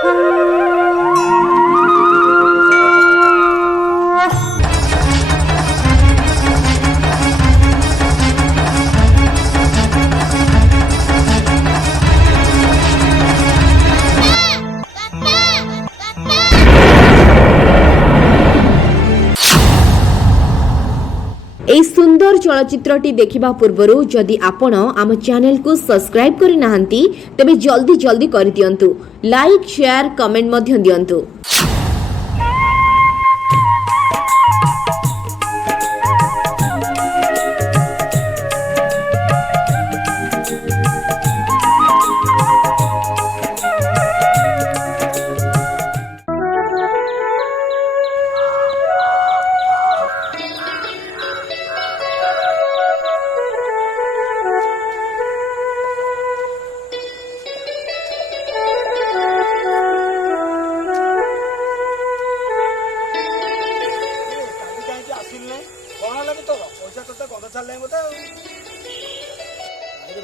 এই সুন্দর চলচ্চিত্রটি দেখিবা পূর্বরু যদি আপন আম চ্যানেল কু সবস্ক্রাইব করি নাহান্তি তেবে জলদি জলদি করে দিয়ন্তু লাইক শেয়ার কমেন্ট মধ্য দিয়ন্তু।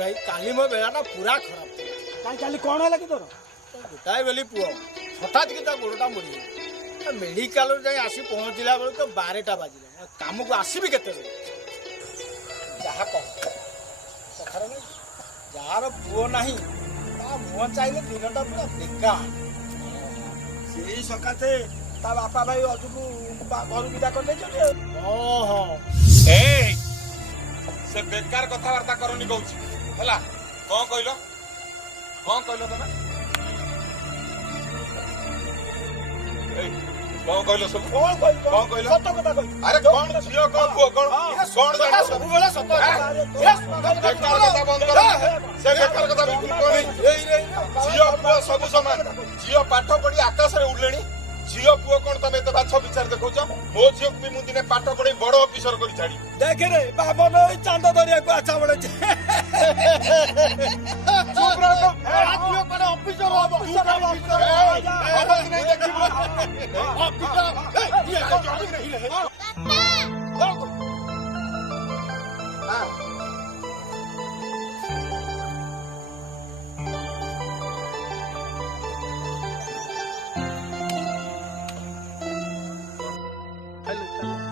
भाई काली मो बेलाटा पूरा खराब काई काली कौन है कि तोर गोटाए बेली पुओ हठात कि गोड़टा मुड़ी मेडिकल जाए आसी पहुँचला बेलू तो 12टा बाजिले काम को आसबि केते जहाँ कह कथार नहीं जार पुओ नहीं मुह चाहिए दिनटा पूरा बेकार से सकाशे ता बापा भाई अजू को घर विदा कर ओहो से बेकार कथबार्ता करनी कहूँ है कौन कहल तमें कौन कहल सब कौन कहल अरे कौन झील कौन पुओ कौन कौन सब बेकार कथा बंद कर से बेकार कथा बिल्कुल कहनी झील पुओ सब समान झील पाठ पढ़ी आकाश में उड़ले झील पुओ कौन तुम एत बाछ विचार देखो मो झील भी मुझे दिने पाठ पढ़ी बड़ अफिसर कर छाड़ी देख रे बाबन चांद दरिया को आछा बड़े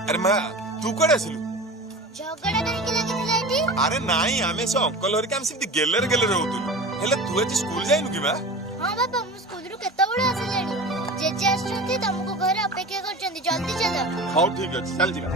अरे माँ तू कड़े आसिलु झगड़ा करके लागिଥିଲା एठी अरे नाही आमे से अंकल हर के हम सिर्फ गेलर गेलर होतुलु हेले तू आज स्कूल जाइनु कि बा हां बाबा मु स्कूल रु केते बड़ आसिलेनी जेजे आछंती तुमको घर अपेक्षा करछंती जल्दी चलो हां ठीक अछि चल जिबा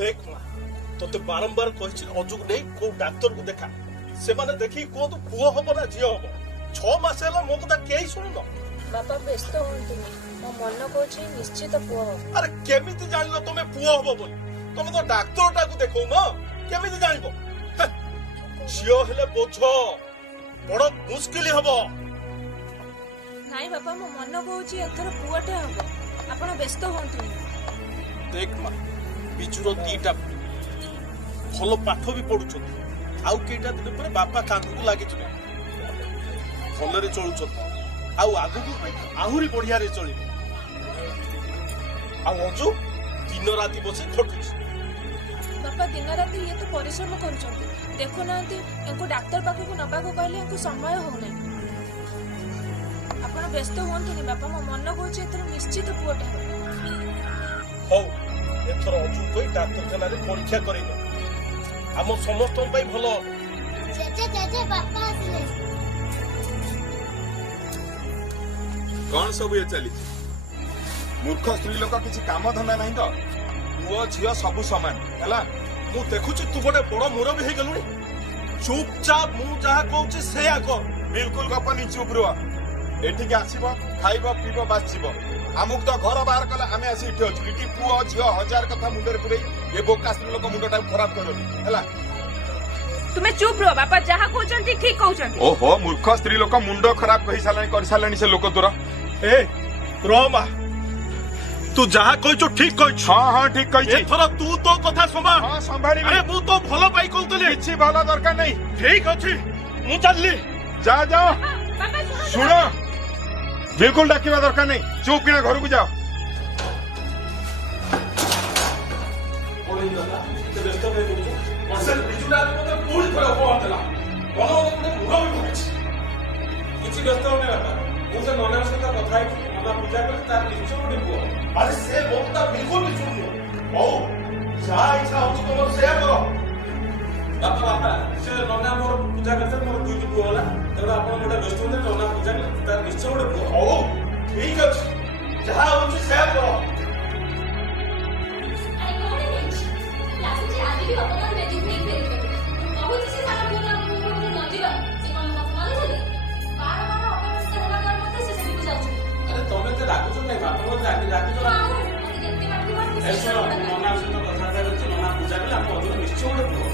देख मां तोते बारंबार कहिछि अजुग नहीं को डॉक्टर को देखा से माने देखि को तो पुओ हबो ना झियो हबो 6 मास होला मो कथा केही सुननो बाबा व्यस्त होंतुनी मो मन कोछि निश्चित पुओ हो अरे केमिति जानिलो तमे पुओ हबो बोली तमे तो डॉक्टर टाकू देखौ न केमिति जानिबो झियो हेले बोझो बड़ मुश्किल हबो नाई बाबा मो मन कोछि एथर पुओटे हबो आपण व्यस्त होंतुनी देख मां बिजुरो दीटा भलो पाठ भी पढुछन आउ केटा दिन पर बापा कांदू को लागि छन भलरे चलुछन आउ आगु को आहुरी बढ़िया रे चली आउ अजु दिन राती बसे खटुछ बापा दिन राती ये तो परिश्रम करछंती देखो नांती एको डॉक्टर पाखु को नबा को कहले एको समय हो नै आपण व्यस्त होंतुनी बापा मो मन कोछि एथर निश्चित पुओटे हो एथर अजु कोई डाक्तरखाना रे परीक्षा करेनो हम समस्त पई भलो जेजे बापा आसिले कौन सब ये चली मूर्ख स्त्री लोक किसी काम धंदा नहीं तो पुओ झियो सब समान हैला मु देखुची तू गोटे बड़ मुरबी हे गेलुनी चुपचाप मु जहा कहूची से आको बिल्कुल गपनी चुप रुआ एठिके आसीबो खाइबो पीबो बासिबो आमुक तो घर बाहर कला आमे आसी इठे अछि इठी पुओ झियो हजार कथा मुंडे पुरे ये बोका स्त्री लोक मुंडटा खराब करनी हैला तुमे चुप रहो बापा जहा कहउचंती ठीक कहउचंती ओहो मूर्ख स्त्री लोक मुंडो खराब कहि सालानी कर सालानी से लोक तोरा ए रोमा तू जहा कहचो ठीक कहछ हां हां ठीक कहछि एथरा तू तो कथा संभा हां संभाळी अरे मु तो भलो पाई कहू तुले କିଛି ଭଲ ଦରକାର ନାହିଁ ଠିକ ଅଛି ମୁଁ ଚାଲିଲି जा जाओ सुनो बिल्कुल डाकिबा दरकार नहीं चुप किना घर को जाओ କିଛି ବ୍ୟସ୍ତ ହଉନି ବାପା ମୁଁ ସେ ନନା ସହିତ କଥା ହେଇକି ନନା ପୂଜା କଲେ ତାର ନିଶ୍ଚୟ ଗୋଟେ ପୁଅ ଆରେ ସେ ବୋକଟା ବିଲକୁଲ ବି ଶୁଣୁନି ହଉ ଯାହା ଇଚ୍ଛା ହଉଛି ତମର ସେୟା କର ବାପା ବାପା ସେ ନନା ମୋର ପୂଜା କରିଥିଲେ ମୋର ଦୁଇଟି ପୁଅ ହେଲା ତେଣୁ ଆପଣ ଗୋଟେ ବ୍ୟସ୍ତ ହୁଅନ୍ତି ନନା ପୂଜା କଲେ ତାର ନିଶ୍ଚୟ ଗୋଟେ ପୁଅ ହଉ ଠିକ ଅଛି ଯାହା ହଉଛି ସେୟା କର ଆରେ ତମେ ତ ରାଗୁଛ ନାଇଁ ବାପା ମୋତେ ରାଗୁଛ ନନା ସହିତ କଥାବାର୍ତ୍ତା କରିଛି ନନା ପୂଜା କଲେ ଆମ ଅଜୁର ନିଶ୍ଚୟ ଗୋଟେ ପୁଅ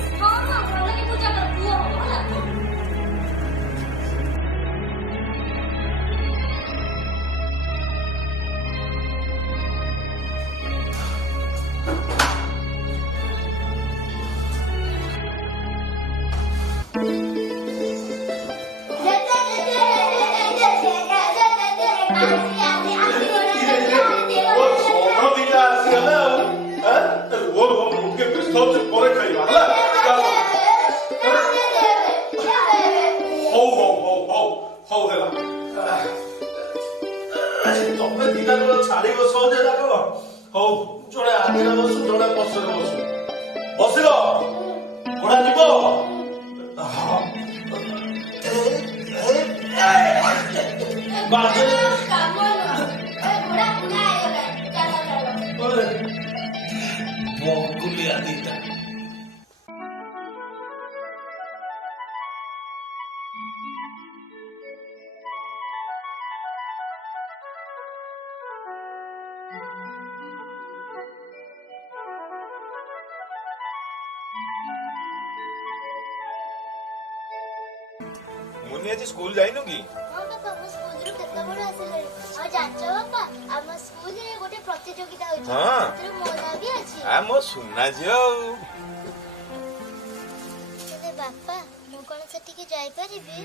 ତମେ ଦିଟା ଛାଡି ବସ ହଉ ଜଣେ ଆଗରେ ବସୁ ଜଣେ ପଛରେ ବସୁ ବସିଲ ଘୋଡା ଯିବ ବଗୁଲିଆ ଦିଟା मुन्नी आज स्कूल जाइनु कि ହଁ ବାପା ମୁଁ ସ୍କୁଲରୁ କେତେବେଳେ ଆସିଲେଣି ଆଉ ଜାଣିଛ ବାପା ଆମ ସ୍କୁଲରେ ଗୋଟେ ପ୍ରତିଯୋଗିତା ହଉଛି ହଁ। ସେଥିରେ ମୋ ନାଁ ବି ଅଛି आ मो सुना झियो ହେଲେ ବାପା ମୁଁ କଣ ସେଠିକି ଯାଇପାରିବି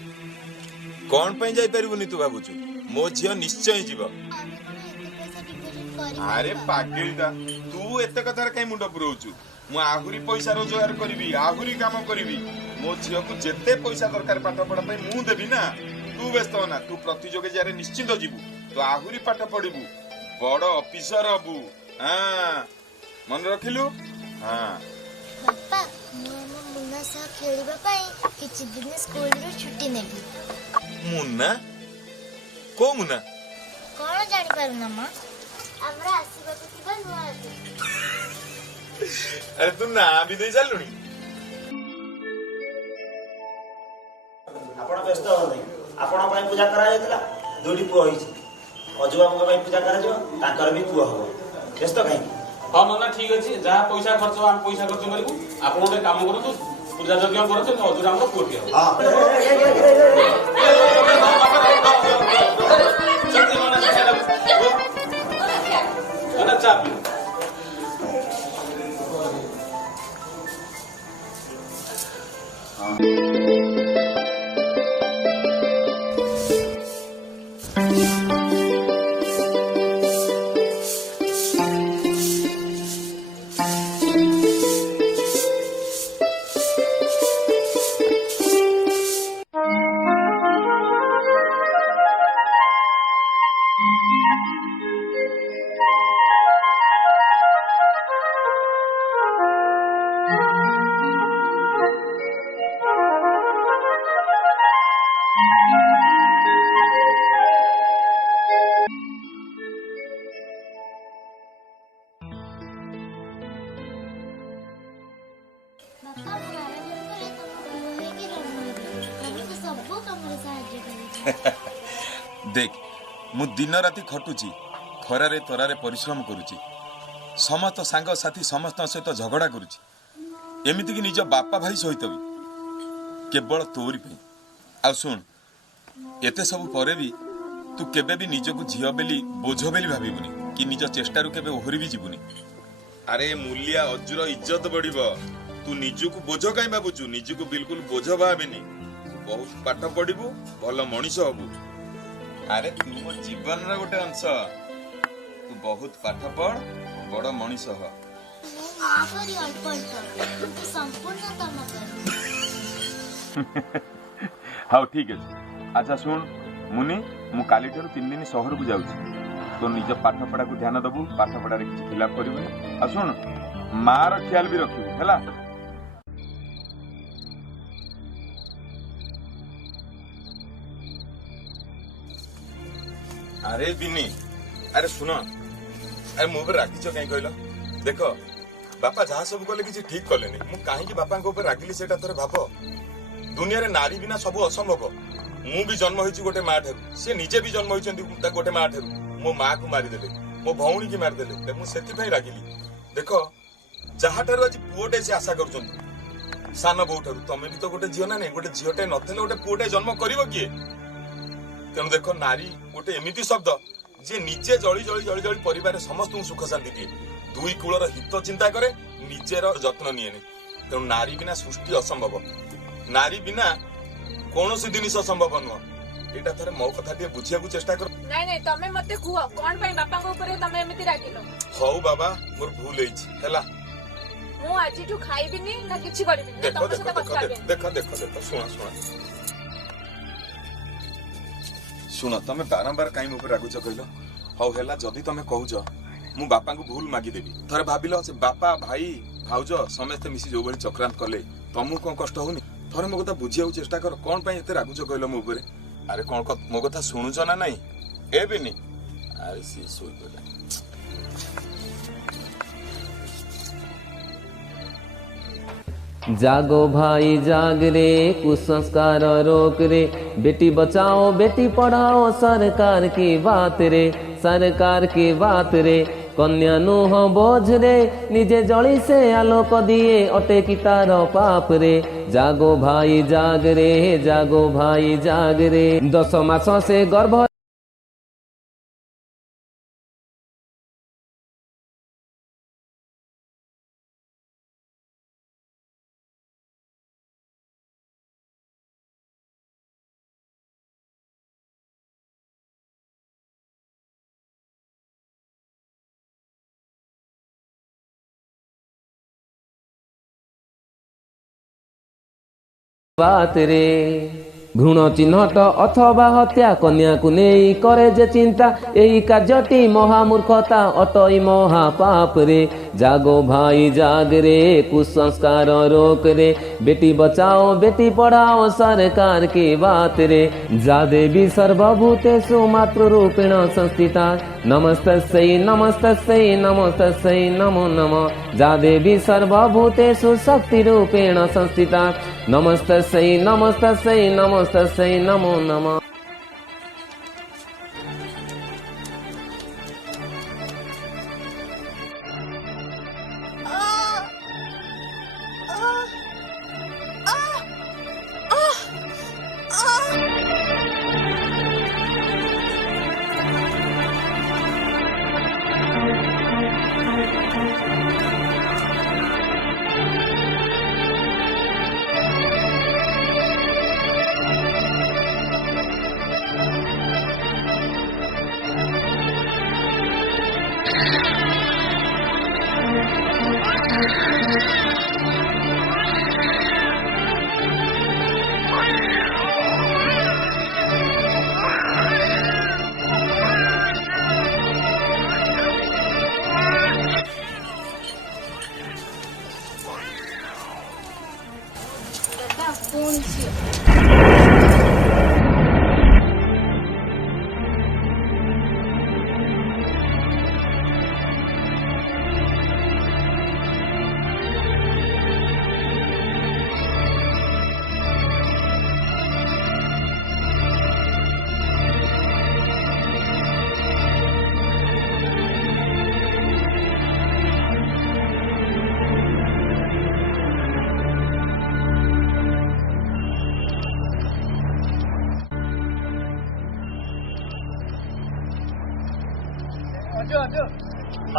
कौन ପାଇଁ ଯାଇ ପାରିବୁନି ତୁ ଭାବୁଛୁ ମୋ ଝିଅ ନିଶ୍ଚୟ ଯିବ ଆମେ କଣ ଏତେ ପଇସା ଡିପୋଜିଟ୍ କରିପାରିବା ଆରେ ପାଗିଳିଟା ତୁ ଏତେ କଥାରେ କାଇଁ ମୁଣ୍ଡ ପୁରଉଛୁ ମୁଁ ଆହୁରି ପଇସା ରୋଜଗାର କରିବି ଆହୁରି କାମ କରିବି ମୋ ଝିଅକୁ ଯେତେ ପଇସା ଦରକାର ପାଠ ପଢା ପାଇଁ ମୁଁ ଦେବି ନା ତୁ ବ୍ୟସ୍ତ ହନା ତୁ ପ୍ରତିଯୋଗିତାରେ ନିଶ୍ଚିନ୍ତ ଯିବୁ ତୁ ଆହୁରି ପାଠ ପଢିବୁ ବଡ ଅଫିସର ହବୁ ହଁ ମନେ ରଖିଲୁ ହଁ ବାପା ମୁଁ ଆମ ମୁନା ସହ ଖେଳିବା ପାଇଁ କିଛି ଦିନ ସ୍କୁଲରୁ ଛୁଟି ନେବି ମୁନା କୋଉ ମୁନା କଣ ଜାଣିପାରୁନ ମା ଆମର ଆସିବାକୁ ଥିବା ନୂଆ ଅତିଥି ଆରେ ତୁ ନା ବି ଦେଇ ଚାଲୁଣି ଆପଣ ବ୍ୟସ୍ତ ହୁଅନ୍ତି ଆପଣଙ୍କ ପାଇଁ ପୂଜା କରାଯାଇଥିଲା ଦୁଇଟି ପୁଅ ହେଇଛି ଅଜୁବାବୁଙ୍କ ପାଇଁ ପୂଜା କରାଯିବ ତାଙ୍କର ବି ପୁଅ ହବ ବ୍ୟସ୍ତ କାହିଁକି ହଁ ନନା ଠିକ ଅଛି ଯାହା ପଇସା ଖର୍ଚ୍ଚ ଆମେ ପଇସା ଖର୍ଚ୍ଚ କରିବୁ ଆପଣ ଗୋଟେ କାମ କରନ୍ତୁ ପୂଜା ଯଜ୍ଞ କରନ୍ତୁ ଅଜୁର ଆମର ପୁଅଟି ହବ ନନା ଚା ପିଅ ବାପା ମୁଁ ଆରମ୍ଭ ପରେ ତମ ଘର ହେଇକି ରହିବି ତମକୁ ସବୁ କାମରେ ସାହାଯ୍ୟ କରିବି देख मु दिन राति खटुची खरारे तरारे परिश्रम करुची समस्त सांग साथी समस्त सहित झगड़ा करुची एमिति कि निज बापा भाई सहित भी केवल तोरी पे आ सुन एते सब परे भी तू केबे भी निजको झियो बेली बोझ बेली भाबिबुनी कि निज चेष्टारू केबे ओहरी भी जीवुनी अरे मूल्या अजुर इज्जत बढ़िबो तू निजको बोझ कहीं भावुचु निजको बिल्कुल बोझ भावेनी तू बहुत पाठ पढ़िबू भल मनीष हबू अरे तू मो जीवन रा गोटे अंश तू बहुत पाठ पढ़ बड़ मनीष ह आखरी अल्प अल्प କିନ୍ତୁ ସମ୍ପୂର୍ଣ୍ଣ କାମ କର हाँ ठीक है अच्छा शुण मुनि मु काली ठार 3 दिन सहर को जाऊँ तो निज पाठ पढ़ा को ध्यान दबू पाठ पढ़ार किसी खिलाफ करबनी आ शुण मार ख्याल भी रखिबू हैला अरे बिनी अरे सुन अरे मो पर रागिच कहीं कहल देख बापा जहाँ सब कले किसी ठीक कलेनी मु कहीं बापा ऊपर रागिली सेटा थोड़े भाव दुनिया रे नारी बिना सब असंभव मु भी जन्म होइछि गोटे माँ ठारू से निजे भी जन्म होइछन्ती गोटे माँ ठारू मो माँ को मारिदेले मो भौणी की मारिदेले मु सेति रागिली देख जहाँ ठारू आज पुओटे से आशा करुछन्ती सान बो ठारू तमे भी तो गोटे झियो ना नहीं गोटे झियोटे नथेले गोटे पुओटे जन्म करिवो किए तेणु देख नारी गोटे एमिति शब्द जे निजे जली जली जली जली परिवार समस्त सुख शांति दिए दुई कूलर हित चिंता करे निजेर जत्न निएनि तेणु नारी बिना सृष्टि असंभव नारी बिना कौन सी जिनिस संभव नुह एटा थरे मो कथा टे बुझिया को चेष्टा कर नहीं नहीं तमे मते कुह कोन पई बापा को ऊपर तमे एमिति रागिलो हौ बाबा मोर भूल हेछि हैला मु आजि टू खाइबिनी ना किछि करबिनी देखो तमे सता देखो कथा देखो देखो देखो देखो सुना सुना तमे बारंबार काई मो पर रागुच कहलो हौ हैला जदी तमे कहूछ मु बापा को भूल मागी देबी थरे भाबिलो से बापा भाई भाउज समस्त मिसी जो बड़ी चक्रांत कले तमु को कष्ट होनी थरे मो कथा बुझिया चेष्टा कर कोन पई एते रागुच कहलो मो ऊपर अरे कोन मो कथा सुनुछ ना नहीं ए बिनी अरे सी सोई पला जागो भाई जाग रे कुसंस्कार रोक रे बेटी बचाओ बेटी पढ़ाओ सरकार की बात रे सरकार की बात रे कन्या नुह बोझ रे निजे जली से आलोक दिए अटे की तार पाप रे जागो भाई जाग रे जागो भाई जाग रे 10 मास से गर्भ बात रे भ्रूण चिन्हट अथवा हत्या कन्या को नहीं करे जे चिंता यही कार्यटी महामूर्खता अटई महापाप रे जागो भाई जाग रे कुसंस्कार रोक रे बेटी बचाओ बेटी पढ़ाओ सरकार की बात रे जा देवी सर्वभूतेषु मातृरूपेण संस्थिता नमस्तस्यै नमस्तस्यै नमस्तस्यै नमो नमः जा देवी सर्वभूतेषु शक्तिरूपेण संस्थिता नमस्तस्यै नमस्तस्यै नमस्तस्यै नमो नमः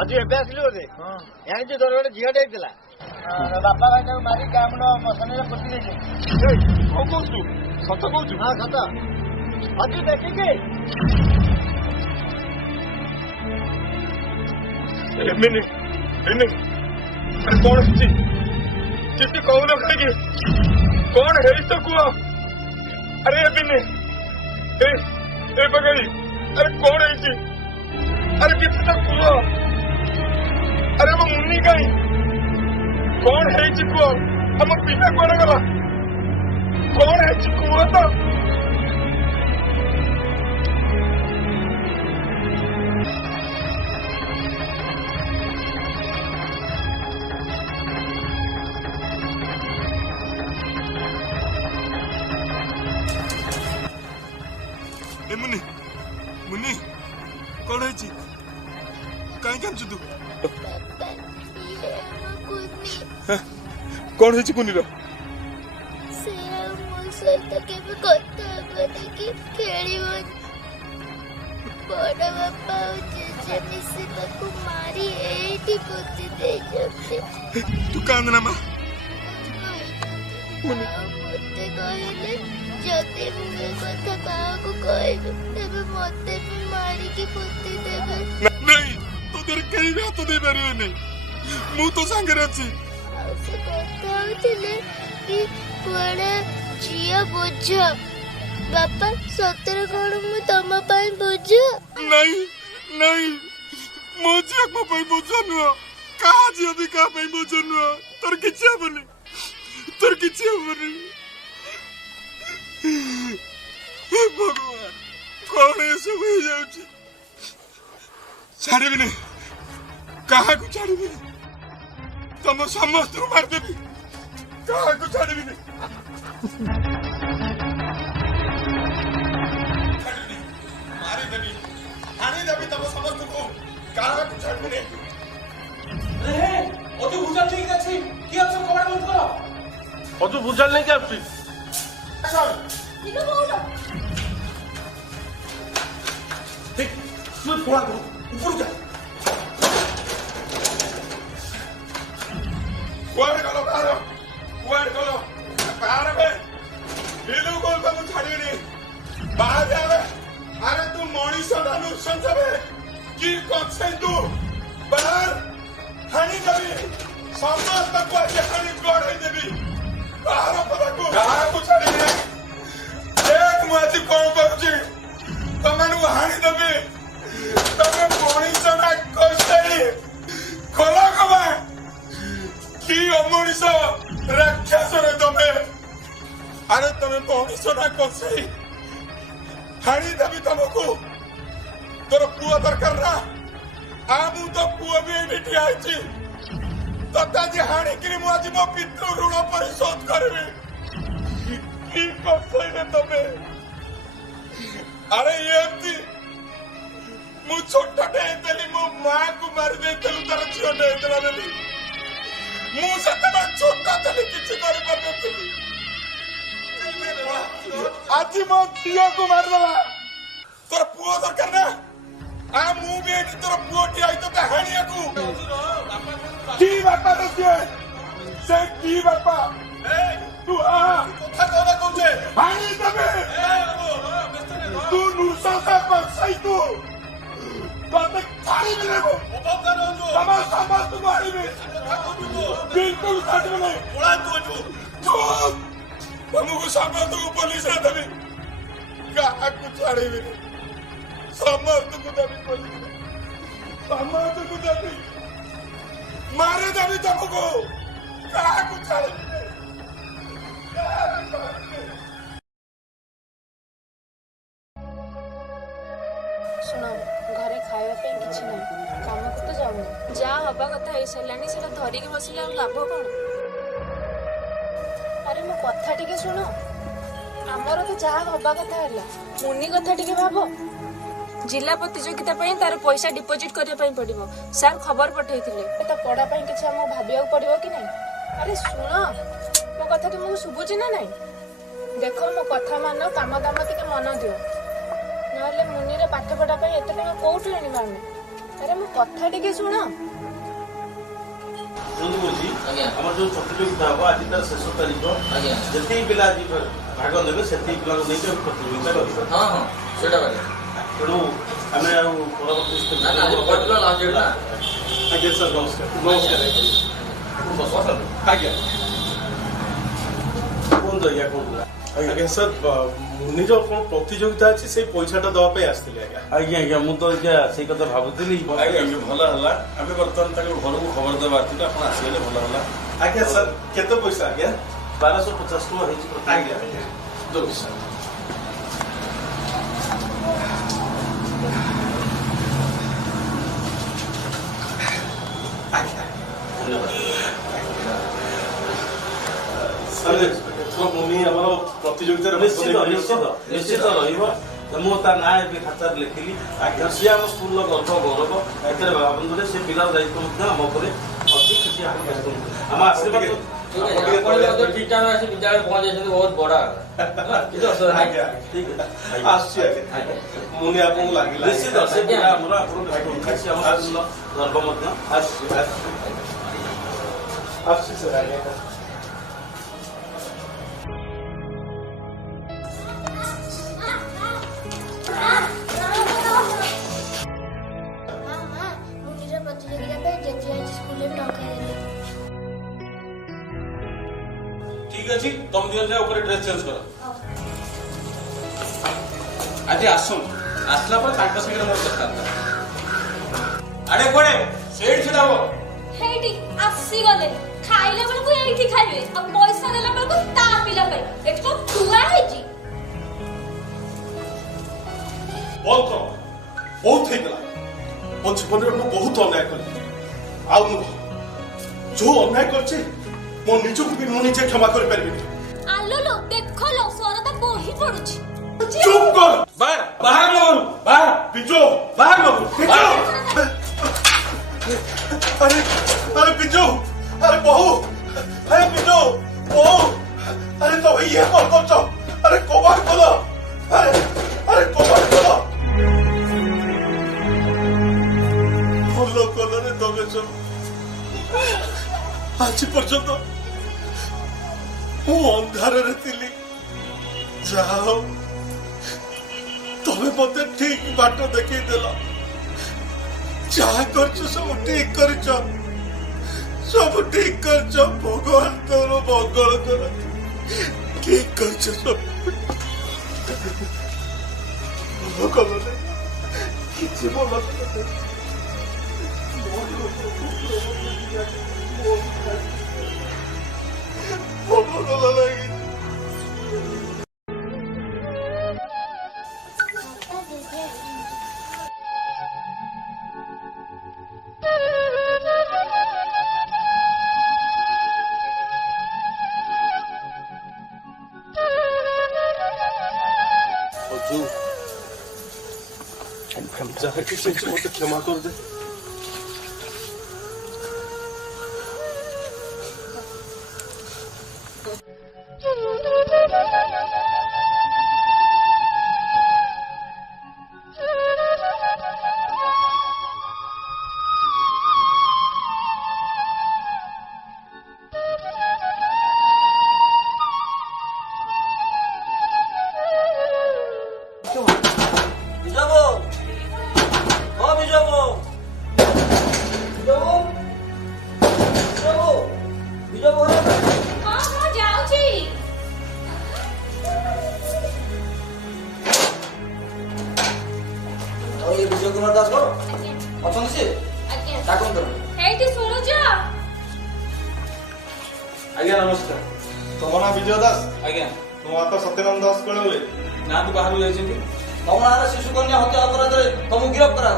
ଆଜି ଏବେ ଆସିଲୁ ବୋଧେ ଜାଣିଛୁ ତୋର ଗୋଟେ ଝିଅଟେ ହେଇଥିଲା ବାପା ଭାଇ ତାକୁ ମାରି ଗାଁ ମୁଣ୍ଡ ମଶାନରେ ପୋତି ଦେଇছে। କଣ କହୁଛୁ? ସତ କହୁଛୁ? ହଁ ସତ ଅଜୁ ଦେଖିକି ଏମିନି ଆରେ କଣ ହେଇଛି? କିଛି କହୁନ କାହିଁକି? କଣ ହେଇଛି ତ କୁହ? ଆରେ ଏମିନି ଏ ବଗାଇ ଆରେ କଣ ହେଇଛି? ଆରେ କିଛି ତ କୁହ। ଆରେ ଆମ ମୁନି କାହିଁ? କଣ ହେଇଛି କୁହ? ଆମ ପିଲା କୁଆଡେ ଗଲା? କଣ ହେଇଛି କୁହ ତ? मुनि मुनि कौन है कहीं कांचु तू कौन है कुनी रो से मो सहित केबे कथा हेबनी कि खेलिबनी बड़ बापा जे मिसी ताकू मारी एठी पोती दे जते तू कांदना मां मुनि मते कहले जदि मुझे कथा काहाकू कहबे तेबे मते भी मारी की पोती देबे नहीं तो तेरे कहीं भी हाथ दे पारियो नहीं मु तो संगे अछि से कथा होतिले कि कुआडे जिया बोझ बापा सतर कौन मु तम पाई बोझ नहीं नहीं मो जिया को पाई बोझ नुआ का जिया भी का पाई बोझ नुआ तोर किछि हबनी भगवान कौन ये सब हो जाउची छाड़बी नहीं कहा को छाड़बी तुम समस्त मार देवी कहा को छाड़बी नहीं मारी देवी हानि देवी तुम समस्त को कहा को छाड़बी नहीं रे अजू भुजाल ठीक अछि की आप सब कबाड़ बंद करो अजू भुजाल नहीं क्या इनो बोलो ठीक तू थोड़ा दो ऊपर जा कुआड़ गलो बाहर बे बिलु को तुम छाड़ी नहीं बाहर आवे अरे तू मनीष दानु संजबे की कछे तू बाहर हानि देवी समस्त को आज हानि गड़े देवी बाहर पदा को कहा को छाड़ी नहीं एक मुआजी कोन करूची तमनु हानि देवी तमे मनीष ना कछे खोला कबा की अमनीष राक्षस रे तमे अरे तमे मनीष ना कछे हानि देवी तुमको तोर पुआ दरकार ना आमु तो पुआ भी एठी आइची तता जे हानि कि मु आज मो पितृ ऋण परिशोध करबी की कछे रे तमे अरे ये मु छोटा देली मो मां को मार देलु तार झियो देला देली मु सतबा छोटा तले किछि कर पाबेली आज मो झियो को मार देला तोर पुओ दरकार ना आ मु भी एठी तोर पुओ टी आई तो कहानिया को की बापा दसिए से की बापा तू आ कथा कोना कहछे हानि देबे तू नुसा का पछाई तू बात छाड़ी दे रे समस्त तुम्हारी में बिल्कुल छाड़ नहीं उड़ा तू चुप हमको समस्त को पुलिस रे देबी का को छाड़ी भी समस्त को देबी पुलिस समस्त को देबी मारे देबी तुमको का को छाड़ी ଶୁଣ ଘରେ ଖାଇବା ପାଇଁ କିଛି ନାହିଁ କାମକୁ ତ ଯାଉନି ଯାହା ହବା କଥା ହେଇସାରିଲାଣି ସେଟା ଧରିକି ବସିଲେ ଆଉ ଲାଭ କଣ ଆରେ ମୋ କଥା ଟିକେ ଶୁଣ ଆମର ତ ଯାହା ହବା କଥା ହେଲା ମୁନି କଥା ଟିକେ ଭାବ ଜିଲ୍ଲା ପ୍ରତିଯୋଗିତା ପାଇଁ ତାର ପଇସା ଡିପୋଜିଟ୍ କରିବା ପାଇଁ ପଡିବ ସାର୍ ଖବର ପଠେଇଥିଲେ ତା ପଢା ପାଇଁ କିଛି ଆମକୁ ଭାବିବାକୁ ପଡିବ କି ନାହିଁ ଆରେ ଶୁଣ ମୋ କଥା ତୁମକୁ ଶୁଭୁଛି ନା ନାହିଁ ଦେଖ ମୋ କଥା ମାନ କାମ ଦାମ ଟିକେ ମନ ଦିଅ ନହେଲେ ମୁନିର ପାଠ ପଢା ପାଇଁ ଏତେ ଟଙ୍କା କୋଉଠୁ ଆଣିବା ଆମେ ଆରେ ମୋ କଥା ଟିକେ ଶୁଣ ଶୁଣନ୍ତୁ ବୁଝି ଆମର ଯୋଉ ପ୍ରତିଯୋଗିତା ହବ ଆଜି ତାର ଶେଷ ତାରିଖ ଯେତିକି ପିଲା ଆଜି ଭାଗ ନେବେ ସେତିକି ପିଲାଙ୍କୁ ନେଇକି ଆମେ ପ୍ରତିଯୋଗିତା କରିବା। ସେଟା ତେଣୁ ଆମେ ଆଉ ପରବର୍ତ୍ତୀ ଆଜ୍ଞା ସାର୍ ନମସ୍କାର ନମସ୍କାର ଆଜ୍ଞା କୁହନ୍ତୁ ଆଜ୍ଞା କୁହନ୍ତୁ ଆଜ୍ଞା ସାର୍ ମୁନିର କଣ ପ୍ରତିଯୋଗିତା ଅଛି ସେଇ ପଇସାଟା ଦେବା ପାଇଁ ଆସିଥିଲି ଆଜ୍ଞା। ଆଜ୍ଞା ଆଜ୍ଞା ମୁଁ ତ ଆଜ୍ଞା ସେଇ କଥା ଭାବୁଥିଲି। ଆଜ୍ଞା ଭଲ ହେଲା ଆମେ ବର୍ତ୍ତମାନ ତାକୁ ଘରକୁ ଖବର ଦେବା ଥିଲା ଆପଣ ଆସିଗଲେ ଭଲ ହେଲା। ଆଜ୍ଞା ସାର୍ କେତେ ପଇସା ଆଜ୍ଞା? 1250 ଟଙ୍କା ହେଇଛି। ଆଜ୍ଞା ଆଜ୍ଞା ଦଉଛି ସାର୍। ମୁନି ଆମର ପ୍ରତିଯୋଗିତାରେ ନିଶ୍ଚିତ ରହିବ। ମୁଁ ତା ନାଁ ଏବେ ଖାତାରେ ଲେଖିଲି। ଆଜ୍ଞା ସିଏ ଆମ ସ୍କୁଲର ଗର୍ବ ଗୌରବ। ଏଥିରେ ଭାବନ୍ତୁ ସେ ପିଲାର ଦାୟିତ୍ୱ ମଧ୍ୟ ଆମ ଉପରେ ଅଛି। କିଛି ଆମ ଆଶୀର୍ବାଦ ଠିକ ଟାଇମ୍ ଆସି ବିଦ୍ୟାଳୟ ପହଞ୍ଚାଇଛନ୍ତି ବହୁତ ବଡ ମୁନି ଆପଣଙ୍କୁ ଲାଗିଲା ନିଶ୍ଚିତ ସେ ପିଲା ଆମର ଆପଣଙ୍କ ଆମ ସ୍କୁଲର ଗର୍ବ ମଧ୍ୟ ଆସୁଛି ସାର୍ ଆଜ୍ଞା। ପ୍ରତିଯୋଗିତା ପାଇଁ ଯେତେ ଆଜି ସ୍କୁଲରେ ଟଙ୍କା ଦେଲି। ଠିକ ଅଛି ତମ ଦିନ ଯାଏ ଉପରେ ଡ୍ରେସ୍ ଚେଞ୍ଜ କର। ଆଜି ଆସନ୍ତୁ ଆସିଲା ପରେ ତାଙ୍କ ସାଙ୍ଗରେ ମୋର କଥାବାର୍ତ୍ତା। ଆଡେ କୁଆଡେ ସେଇଠି ଛିଡା ହବ। ହେଇଟି ଆସିଗଲେ ଖାଇଲା ବେଳକୁ ଏଇଠି ଖାଇବେ ଆଉ ପଇସା ଦେଲା ବେଳକୁ ତା ପିଲା ପାଇଁ ଏଠି ତ ଟୁଆ ହେଇଛି। ବନ୍ଦ କର ବହୁତ ହେଇଗଲା। ମୋ ଜୀବନରେ ମୁଁ ବହୁତ ଅନ୍ୟାୟ କଲି ଆଉ ମୁଁ ଯୋଉ ଅନ୍ୟାୟ କରିଛି ମୋ ନିଜକୁ ବି ମୁଁ ନିଜେ କ୍ଷମା କରିପାରିବିନି। ଆଲୋ ଦେଖଲୋ ସରଦା ବହି ପଡୁଛି। ଚୁପ କର ବାହାର ନଗରୁ ବାହାର ବିଜୁ ବାହାର ନଗରୁ ବିଜୁ। अरे अरे बिजू अरे बहू अरे बिजू बहू अरे तो ये कौन कर अरे कबाड़ खोलो अरे अरे कबाड़ खोलो खोलो खोलो रे तमे सब आज पर्यंत मु अंधार रे थिली जाओ तमे मते ठीक बाट देखै देला। जहाँ कर सब ठीक कर भगवान तोर मंगल कर ठीक कर सब भल किसी भल भल लगे। जहाँ किसी मत क्षमा कर दे। आज्ञा नमस्कार। तुम ना विजय दास? आज्ञा। तुम आता सत्यनारायण दास कौन बोले? ना तो बाहर जाइए तुम ना शिशु कन्या हत्या अपराध रे तुमको गिरफ्त करा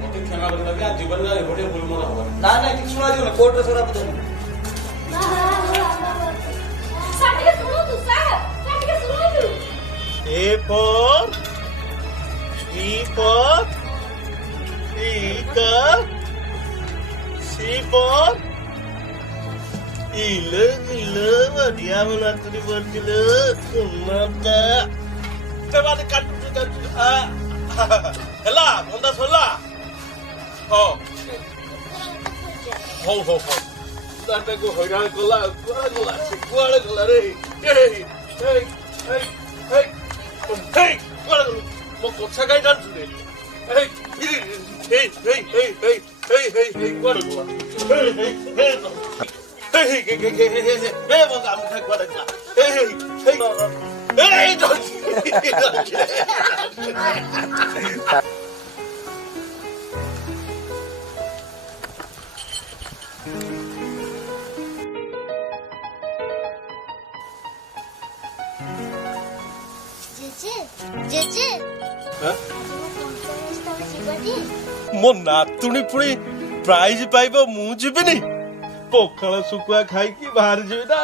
मते क्षमा कर लगे जीवन रे बडे भूल मोर हो ना ना किछ सुना दियो कोर्ट रे सरा पदन साटिके सुनो तू सर साटिके सुनो तू ए पर ई पर ई का सी पर इले बढ़िया बना तुरी बरजिले सुनता ते बात काट हेला बंदा सोला हो हो हो हो संसार को हैरान कला कुआड़े गला रे मो कथा कहीं जान रे मो नातुणी पुणी प्राइज पाइब मु जीविनी पखाल सुकुआ खाई बाहर जीवी ना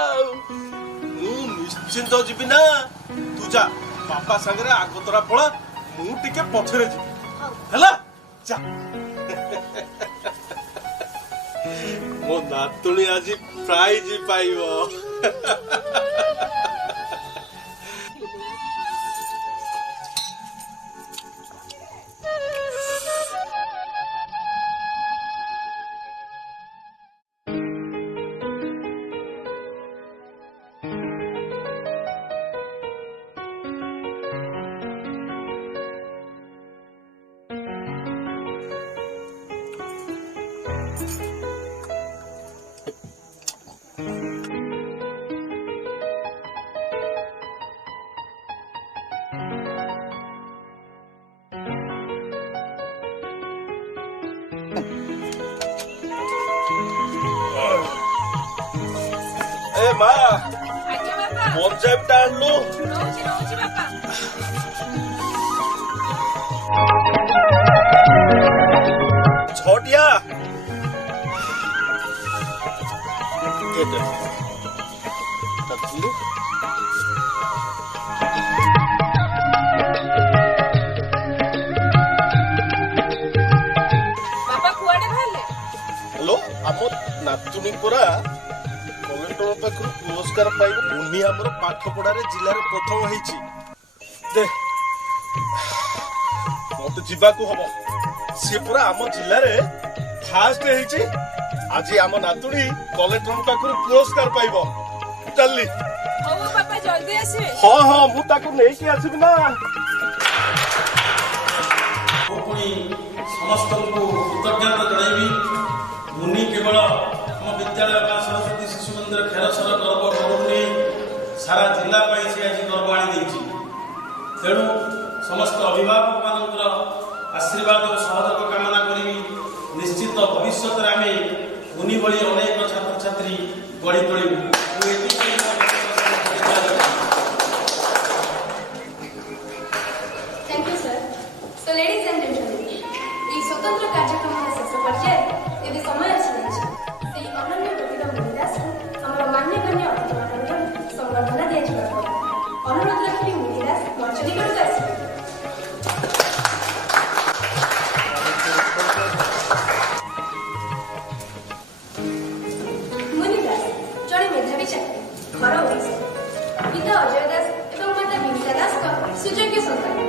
निश्चिंत जीवी ना तू जा बापा सागरे आगतरा पड़ा मु टिके पछरे जीवी हला जा मो नातुणी आज प्राइज पाइब ए मा पंजाब टाणलु छोटिया हेलो आम नातुणी पूरा कलेक्टर पाखर पुरस्कार पाइब उन्हीं आमर पाठ पढ़ारे जिले में प्रथम होती मत जावाक हम सी पूरा आम जिले में फास्ट होती आज आम नातुणी कलेक्टर पाखर पुरस्कार पाइब चलली हाँ हाँ मुझे आसबि ना समस्त कृतज्ञता जन मुनि केवल आम विद्यालय का सरस्वती शिशु मंदिर खेरसर गर्व करूनी सारा जिला से आज गर्व आनी तेणु समस्त अभिभावक मान आशीर्वाद और सहयोग कामना करी निश्चित भविष्य में आम मुनि भली अनेक छात्र छात्री गढ़ी तोड़ू स्वतंत्र कार्यक्रम शेष पर्याय यदि समय आसी अनन्य प्रतिभा मुनिदास आम मान्यगण्य अतिथि मान संबर्धना दिया अनुरोध रखी मुनिदास मंच निकट आस मुनिदास जड़े मेधावी छात्री घर ओडिशा पिता अजय दास और माता विनीता दास सुयोग्य संतान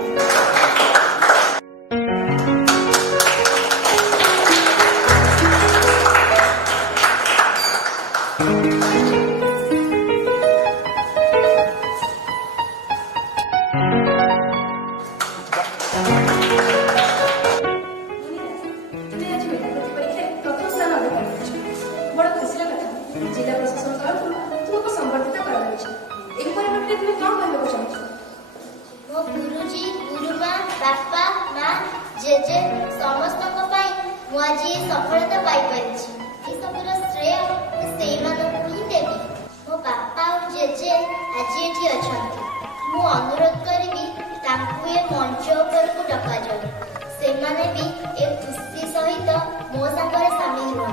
सफलता पाई श्रेय से देवी मो बापा और जेजे आज ये अच्छा मु अनुरोध करी मंच उपर को डका जाऊ से भी ए खुशी सहित मो सागर सामिल हुआ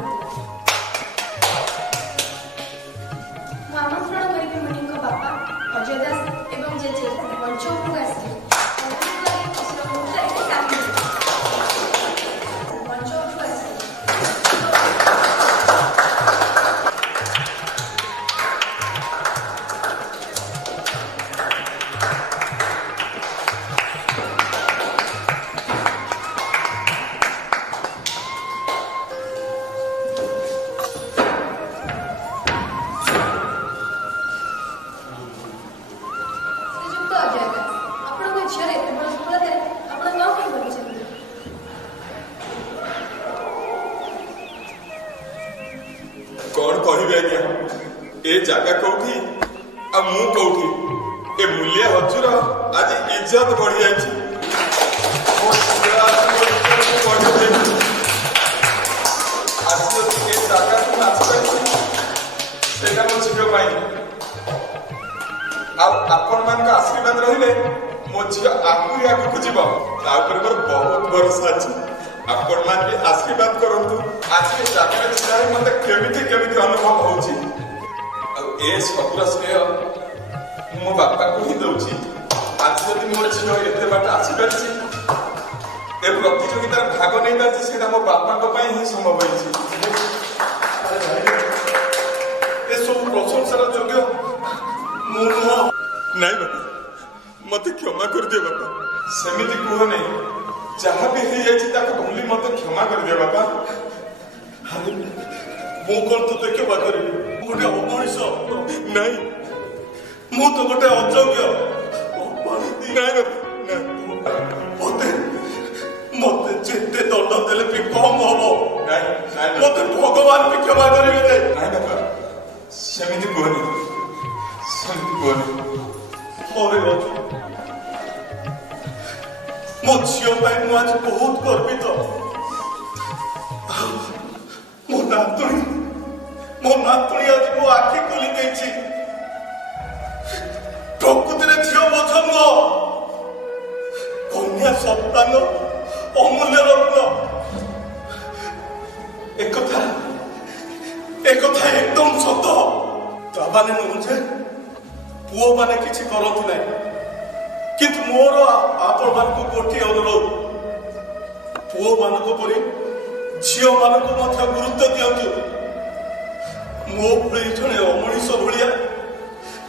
आमंत्रण करी मुनि बापा अजय दास एवं जेजे मंच उपरକୁ ଆସିଲେ ତ ଅଜୟ ଦାସ ଆପଣଙ୍କ ଝିଅର ଏତେ ବଡ଼ ସଫଳତାରେ ଆପଣ କ'ଣ କହିବାକୁ कौन कहबे आज्ञा ए जागा कौठी आ मु कौठी ए मूल्य हजूर आज इज्जत बढ़ी जाइछि आपण मान आशीर्वाद रहिले मो झील आगुरी आगु जीव मोर बहुत भरोसा अच्छी आपण मान भी आशीर्वाद करंतु आज के जागरण छिड़ाई मते केमिति केमिति अनुभव होउची ए सबुर श्रेय मो बापा को ही दउची आज जदि मोर झील एते बाट आसी परछि ए प्रतियोगितार भाग नै परछि सेटा मो बापा को पई ही संभव होइछि ए सब प्रशंसार योग्य मु नहीं बापा मते क्षमा कर दियो बापा सेमिति कुह नहीं जहाँ भी हो जाए भूली मत क्षमा कर दिया बापा मु कौन तो क्षमा करी गोटे अमଣିଷ नहीं मु तो गोटे अयोग्य नहीं बापा मते मते जेते दंड देले भी कम हबो नहीं मते भगवान भी क्षमा करिवे नहीं बापा सेमिति कोनी अरे मो झील मु आज बहुत गर्वित मो नातुणी आज मो आखि खोली देछि प्रकृति झील बोझ नुह कन्या सन्तान अमूल्य रत्न एक एकदम सत ता माने नुह जे पुओ माने किछि करंतु नै किंतु मोर आपण मानक गोटे अनुरोध पुओ मानक परि झील मानक मध्य गुरुत्व दियंतु मो भଳି जणे अमଣିଷ भଳିया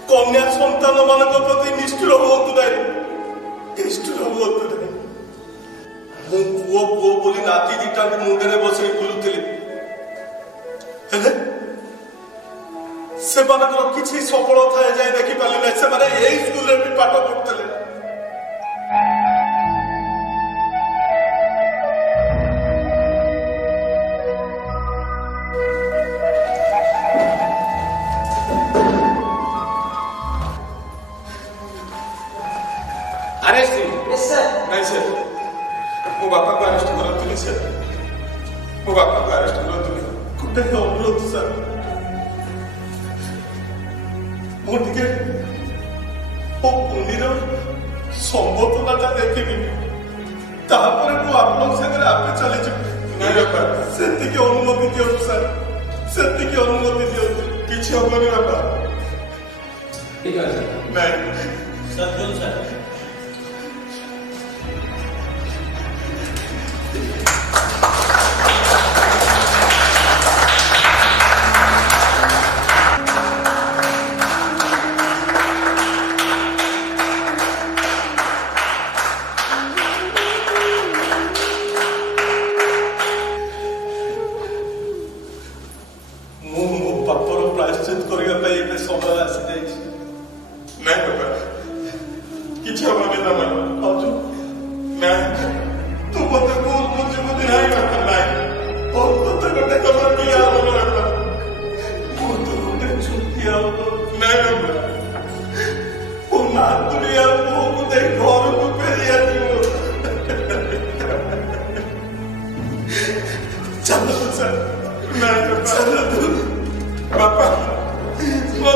कन्या संतान मानक प्रति निष्ठुर होतु नाही निष्ठुर होतु नाही मो पुओ बोली नाती दिटा मुंडे बसई बुलुथिली हेले से मानकर किछि सफलता जाय देखि पाले नै से माने एई स्कूल रे भी पाठ पढतले नहीं सर मो बापा को अरेस्ट करतुनी सर मो बापा को अरेस्ट करतुनी गोटे अनुरोध सर मो टिके ओ पुनीर संबोधनाटा देखिबि तापर मो आपन संगे आपे चली जिबि नहीं बापा सेति के अनुमति दियो सर सेति के अनुमति दियो किछि होबनी बापा ठीक है नहीं सर सर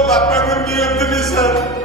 बापा को नियंत्रण सर